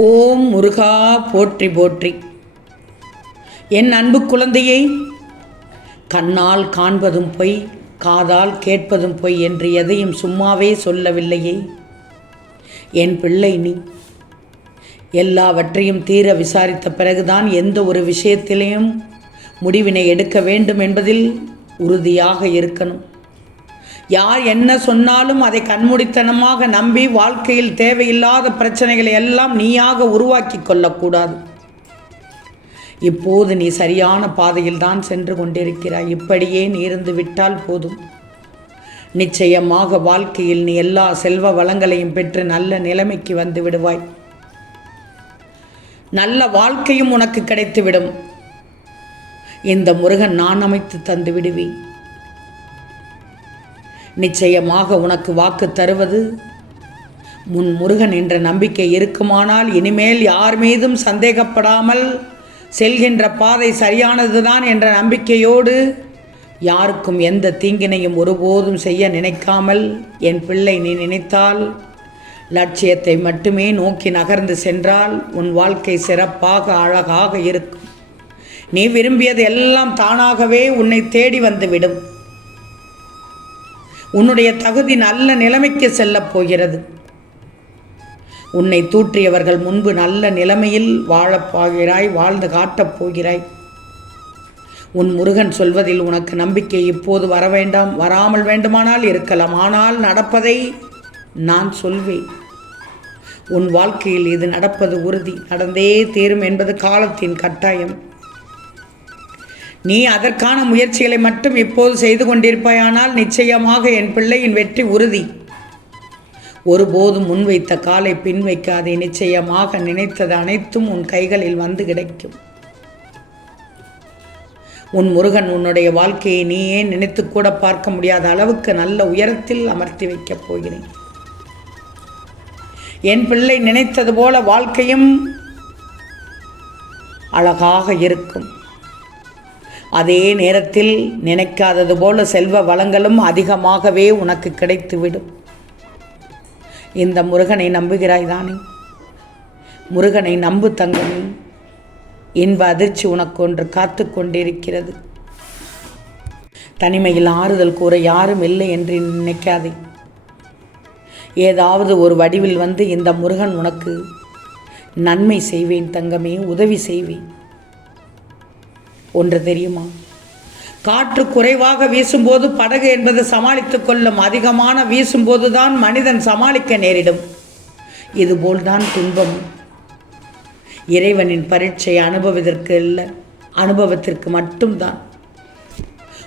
ஓம் முருகா போற்றி போற்றி. என் அன்பு குழந்தையை கண்ணால் காண்பதும் பொய் காதால் கேட்பதும் பொய் என்று எதையும் சும்மாவே சொல்லவில்லையே. என் பிள்ளை நீ. எல்லாவற்றையும் தீர விசாரித்த பிறகுதான் எந்த ஒரு விஷயத்திலையும் முடிவினை எடுக்க வேண்டும் என்பதில் உறுதியாக இருக்கணும். யார் என்ன சொன்னாலும் அதை கண்மூடித்தனமாக நம்பி வாழ்க்கையில் தேவையில்லாத பிரச்சனைகளை எல்லாம் நீயாக உருவாக்கி கொள்ளக்கூடாது. இப்போது நீ சரியான பாதையில் தான் சென்று கொண்டிருக்கிறாய். இப்படியே நீ இருந்து விட்டால் போதும். நிச்சயமாக வாழ்க்கையில் நீ எல்லா செல்வ வளங்களையும் பெற்று நல்ல நிலைமைக்கு வந்து விடுவாய். நல்ல வாழ்க்கையும் உனக்கு கிடைத்துவிடும். இந்த முருகன் நான் அமைத்து தந்து விடுவேன். நிச்சயமாக உனக்கு வாக்கு தருவது. முன் முருகன் என்ற நம்பிக்கை இருக்குமானால் இனிமேல் யார் மீதும் சந்தேகப்படாமல் செல்கின்ற பாதை சரியானதுதான் என்ற நம்பிக்கையோடு யாருக்கும் எந்த தீங்கினையும் ஒருபோதும் செய்ய நினைக்காமல் என் பிள்ளை நீ நினைத்தால் லட்சியத்தை மட்டுமே நோக்கி நகர்ந்து சென்றால் உன் வாழ்க்கை சிறப்பாக அழகாக இருக்கும். நீ விரும்பியது எல்லாம் தானாகவே உன்னை தேடி வந்துவிடும் உன்னுடைய தகுதி நல்ல நிலைமைக்கு செல்லப் போகிறது. உன்னை தூற்றியவர்கள் முன்பு நல்ல நிலைமையில் வாழப்போகிறாய் வாழ்ந்து காட்டப் போகிறாய். உன் முருகன் சொல்வதில் உனக்கு நம்பிக்கை இப்போது வர வேண்டாம் வராமல் வேண்டுமானால் இருக்கலாம். ஆனால் நடப்பதை நான் சொல்வேன். உன் வாழ்க்கையில் இது நடப்பது உறுதி. நடந்தே தீரும் என்பது காலத்தின் கட்டாயம். நீ அதற்கான முயற்சிகளை மட்டும் இப்போது செய்து கொண்டிருப்பாயானால் நிச்சயமாக என் பிள்ளையின் வெற்றி உறுதி. ஒருபோதும் முன்வைத்த காலை பின் வைக்காதே நிச்சயமாக நினைத்தது அனைத்தும் உன் கைகளில் வந்து கிடைக்கும். உன் முருகன் உன்னுடைய வாழ்க்கையை நீயே நினைத்து கூட பார்க்க முடியாத அளவுக்கு நல்ல உயரத்தில் அமர்த்தி வைக்கப் போகிறேன். என் பிள்ளை நினைத்தது போல வாழ்க்கையும் அழகாக இருக்கும். அதே நேரத்தில் நினைக்காதது போல செல்வ வளங்களும் அதிகமாகவே உனக்கு கிடைத்துவிடும். இந்த முருகனை நம்புகிறாய் தானே? முருகனை நம்பு தங்கமே. இன்ப அதிர்ச்சி உனக்கு ஒன்று காத்து கொண்டிருக்கிறது. தனிமையில் ஆறுதல் கூற யாரும் இல்லை என்று நினைக்காதே. ஏதாவது ஒரு வடிவில் வந்து இந்த முருகன் உனக்கு நன்மை செய்வேன் தங்கமே உதவி செய்வேன். ஒன்று தெரியுமா? காற்று குறைவாக வீசும்போது படகு என்பது சமாளித்துக் கொள்ளும். அதிகமான வீசும்போது தான் மனிதன் சமாளிக்க நேரிடும். இதுபோல்தான் துன்பம். இறைவனின் பரீட்சை அனுபவத்திற்கு இல்லை. அனுபவத்திற்கு மட்டும்தான்.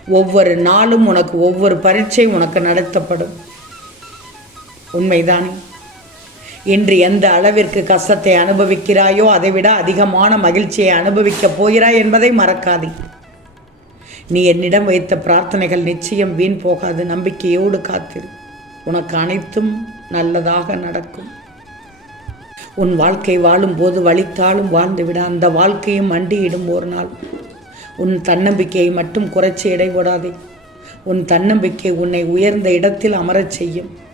ஒவ்வொரு நாளும் உனக்கு ஒவ்வொரு பரீட்சை உனக்கு நடத்தப்படும். உண்மைதானே? இன்று எந்த அளவிற்கு கஷ்டத்தை அனுபவிக்கிறாயோ அதைவிட அதிகமான மகிழ்ச்சியை அனுபவிக்கப் போகிறாய் என்பதை மறக்காதே. நீ என்னிடம் வைத்த பிரார்த்தனைகள் நிச்சயம் வீண் போகாது. நம்பிக்கையோடு காத்திரு. உனக்கு அனைத்தும் நல்லதாக நடக்கும். உன் வாழ்க்கை வாழும்போது வலித்தாலும் வாழ்ந்துவிட. அந்த வாழ்க்கையும் மண்டியிடும் ஒரு நாள். உன் தன்னம்பிக்கையை மட்டும் குறைச்சி இடைவிடாதே. உன் தன்னம்பிக்கை உன்னை உயர்ந்த இடத்தில் அமரச் செய்யும்.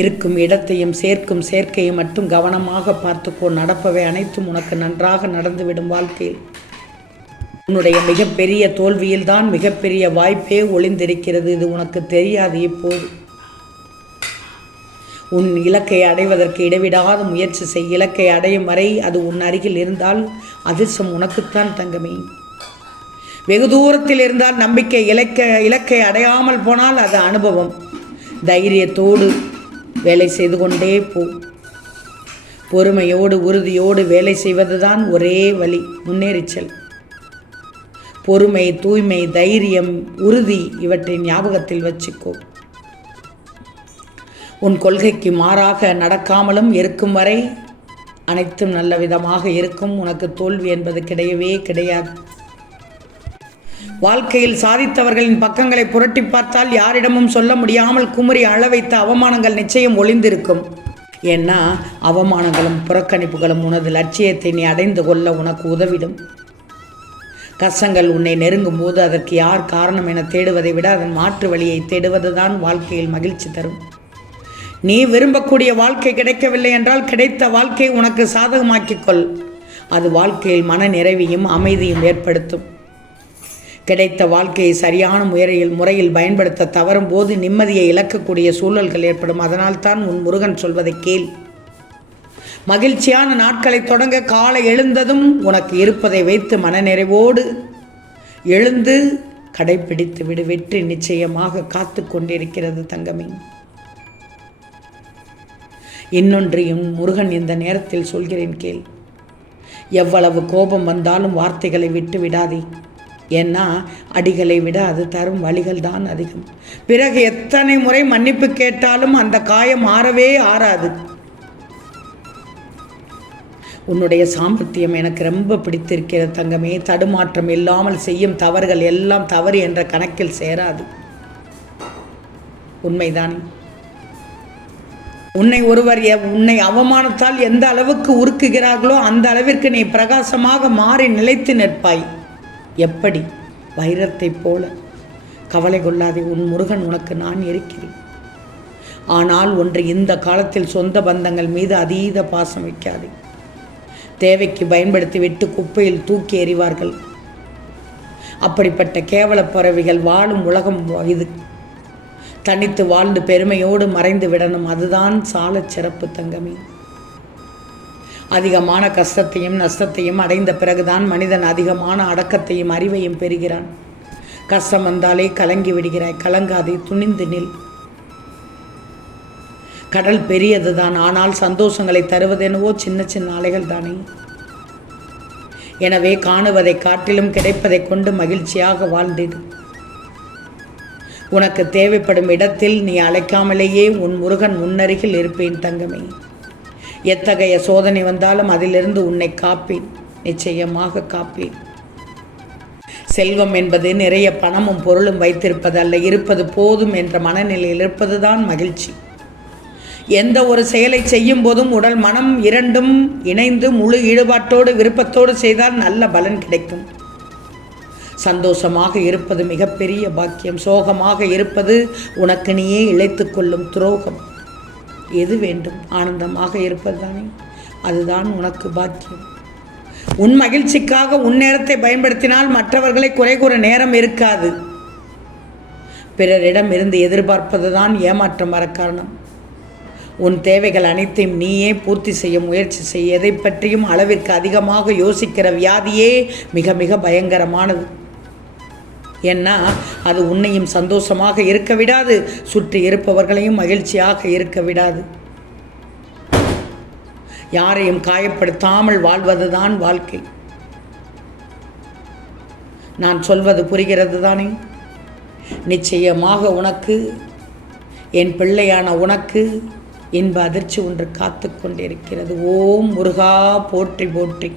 இருக்கும் இடத்தையும் சேர்க்கும் சேர்க்கையும் மட்டும் கவனமாக பார்த்துக்கோ. நடப்பவை அனைத்தும் உனக்கு நன்றாக நடந்துவிடும் வாழ்க்கையில் உன்னுடைய மிகப்பெரிய தோல்வியில்தான் மிகப்பெரிய வாய்ப்பே ஒளிந்திருக்கிறது. இது உனக்கு தெரியாது இப்போது உன் இலக்கை அடைவதற்கு இடைவிடாத முயற்சி செய். இலக்கை அடையும் வரை அது உன் அருகில் இருந்தால் அதிர்ஷ்டம் உனக்குத்தான் தங்கமே. வெகு தூரத்தில் இருந்தால் நம்பிக்கை இலக்க இலக்கை அடையாமல் போனால் அது அனுபவம். தைரியத்தோடு வேலை செய்து கொண்டே போ. பொறுமையோடு உறுதியோடு வேலை செய்வதுதான் ஒரே வழி. முன்னேறிச்சல். பொறுமை தூய்மை தைரியம் உறுதி இவற்றை ஞாபகத்தில் வச்சுக்கோ. உன் கொள்கைக்கு மாறாக நடக்காமலும் இருக்கும் வரை அனைத்தும் நல்ல விதமாக இருக்கும். உனக்கு தோல்வி என்பது கிடையவே கிடையாது. வாழ்க்கையில் சாதித்தவர்களின் பக்கங்களை புரட்டி பார்த்தால் யாரிடமும் சொல்ல முடியாமல் குமரி அளவைத்த அவமானங்கள் நிச்சயம் ஒளிந்திருக்கும். ஏன்னா அவமானங்களும் புறக்கணிப்புகளும் உனது லட்சியத்தை நீ அடைந்து கொள்ள உனக்கு உதவிடும். கஷ்டங்கள் உன்னை நெருங்கும் போது அதற்கு யார் காரணம் என தேடுவதை விட அதன் மாற்று வழியை தேடுவதுதான் வாழ்க்கையில் மகிழ்ச்சி தரும். நீ விரும்பக்கூடிய வாழ்க்கை கிடைக்கவில்லை என்றால் கிடைத்த வாழ்க்கை உனக்கு சாதகமாக்கிக் கொள். அது வாழ்க்கையில் மன நிறைவையும் அமைதியும் ஏற்படுத்தும். கிடைத்த வாழ்க்கையை சரியான முறையில் முறையில் பயன்படுத்த தவறும் போது நிம்மதியை இழக்கக்கூடிய சூழல்கள் ஏற்படும். அதனால்தான் உன் முருகன் சொல்வதை கேள். மகிழ்ச்சியான நாட்களை தொடங்க காலை எழுந்ததும் உனக்கு இருப்பதை வைத்து மனநிறைவோடு எழுந்து கடைப்பிடித்து விடு. வெற்றி நிச்சயமாக காத்து கொண்டிருக்கிறது தங்கமே. இன்னொன்றையும் முருகன் இந்த நேரத்தில் சொல்கிறேன் கேள். எவ்வளவு கோபம் வந்தாலும் வார்த்தைகளை விட்டு விடாதே. ஏன்னா அடிகளை விட அது தரும் வழிகள் தான் அதிகம். பிறகு எத்தனை முறை மன்னிப்பு கேட்டாலும் அந்த காயம் ஆறவே ஆறாது. உன்னுடைய சாமர்த்தியம் எனக்கு ரொம்ப பிடித்திருக்கிறது தங்கமே. தடுமாற்றம் இல்லாமல் செய்யும் தவறுகள் எல்லாம் தவறு என்ற கணக்கில் சேராது. உண்மைதான்? உன்னை ஒருவர் உன்னை அவமானத்தால் எந்த அளவுக்கு உருக்குகிறார்களோ அந்த அளவிற்கு நீ பிரகாசமாக மாறி நிலைத்து நிற்பாய். எப்படி? வைரத்தைப் போல. கவலை கொள்ளாதே உன் முருகன் உனக்கு நான் இருக்கிறேன். ஆனால் ஒன்று இந்த காலத்தில் சொந்த பந்தங்கள் மீது அதீத பாசம் வைக்காதே. தேவைக்கு பயன்படுத்தி விட்டு குப்பையில் தூக்கி எறிவார்கள். அப்படிப்பட்ட கேவல பறவைகள் வாழும் உலகம் இது. தனித்து வாழ்ந்து பெருமையோடு மறைந்து விடணும் அதுதான் சாலச் சிறப்பு தங்கமே. அதிகமான கஷ்டத்தையும் நஷ்டத்தையும் அடைந்த பிறகுதான் மனிதன் அதிகமான அடக்கத்தையும் அறிவையும் பெறுகிறான். கஷ்டம் வந்தாலே கலங்கி விடுகிறாய் கலங்காதே துணிந்து நில். கடல் பெரியதுதான் ஆனால் சந்தோஷங்களை தருவதெனவோ சின்ன சின்ன அலைகள் தானே. எனவே காணுவதை காட்டிலும் கிடைப்பதை கொண்டு மகிழ்ச்சியாக வாழ்ந்திடு உனக்கு தேவைப்படும் இடத்தில் நீ அழைக்காமலேயே உன் முருகன் முன்னருகில் இருப்பேன் தங்கமே. எத்தகைய சோதனை வந்தாலும் அதிலிருந்து உன்னை காப்பேன். நிச்சயமாக காப்பேன். செல்வம் என்பது நிறைய பணமும் பொருளும் வைத்திருப்பது அல்ல இருப்பது போதும் என்ற மனநிலையில் இருப்பதுதான் மகிழ்ச்சி. எந்த ஒரு செயலை செய்யும் போதும் உடல் மனம் இரண்டும் இணைந்து முழு ஈடுபாட்டோடு விருப்பத்தோடு செய்தால் நல்ல பலன் கிடைக்கும். சந்தோஷமாக இருப்பது மிகப்பெரிய பாக்கியம். சோகமாக இருப்பது உனக்கு நீயே இழைத்து கொள்ளும் துரோகம். எது வேண்டும்? ஆனந்தமாக இருப்பதுதானே? அதுதான் உனக்கு பாக்கியம். உன் மகிழ்ச்சிக்காக உன் நேரத்தை பயன்படுத்தினால் மற்றவர்களை குறை கூற நேரம் இருக்காது. பிறரிடம் இருந்து எதிர்பார்ப்பது தான் ஏமாற்றம் வர காரணம். உன் தேவைகள் அனைத்தையும் நீயே பூர்த்தி செய்ய முயற்சி செய்ய எதை பற்றியும் அளவிற்கு அதிகமாக யோசிக்கிற வியாதியே மிக மிக பயங்கரமானது. ஏன்னா அது உன்னையும் சந்தோஷமாக இருக்க விடாது. சுற்றி இருப்பவர்களையும் மகிழ்ச்சியாக இருக்க விடாது. யாரையும் காயப்படுத்தாமல் வாழ்வதுதான் வாழ்க்கை. நான் சொல்வது புரிகிறது தானே? நிச்சயமாக உனக்கு என் பிள்ளையான உனக்கு இன்ப அதிர்ச்சி ஒன்று காத்து கொண்டிருக்கிறது. ஓம் முருகா போற்றி போற்றி.